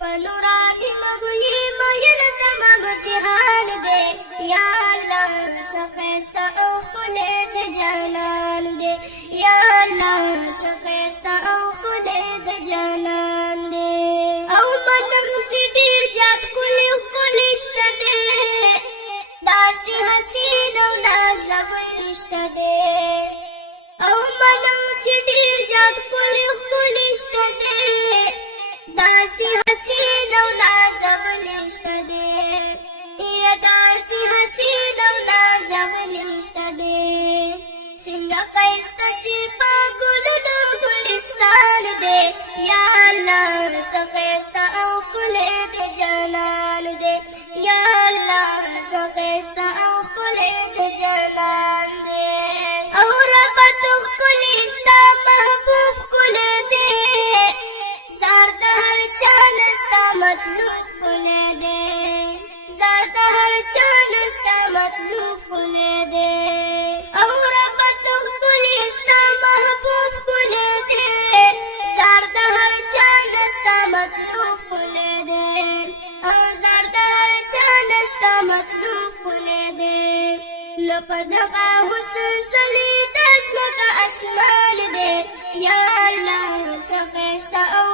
په نوراني مغوي مین تمام جهان دے یا الله سخستا او ښکلی د جانان دے یا الله سخستا او ښکلی د جانان دے او منم چې ډېر زیات ښکلی ښکلی شته دی داسې حسین او نازول شته دی او منم چې ډېر زیات ښکلی ښکلی شته دی داسې حسین او نازول شته دی یا داسې حسین او نازول شته دی څنګه ښایسته چې په ګلونو ګلستان دی یا الله څه ښایسته او ښکلی د جانان دی یا الله څه ښایسته او ښکلی د جانان دی او ربه ته ښکلی ستا محبوب ښکلی دی زار د هر چا نه ستا مطلوب ښکلی دی زار د هر چا نه ستا مطلوب ښکلی دی او ربه ته ښکلی ستا محبوب ښکلی دی زار د هر چا نه ستا مطلوب ښکلی دی او زار د هر چا نه ستا مطلوب ښکلی دی نو په دغه حسن ځلېده ځمکه اسمان دی یا الله څه ښایسته او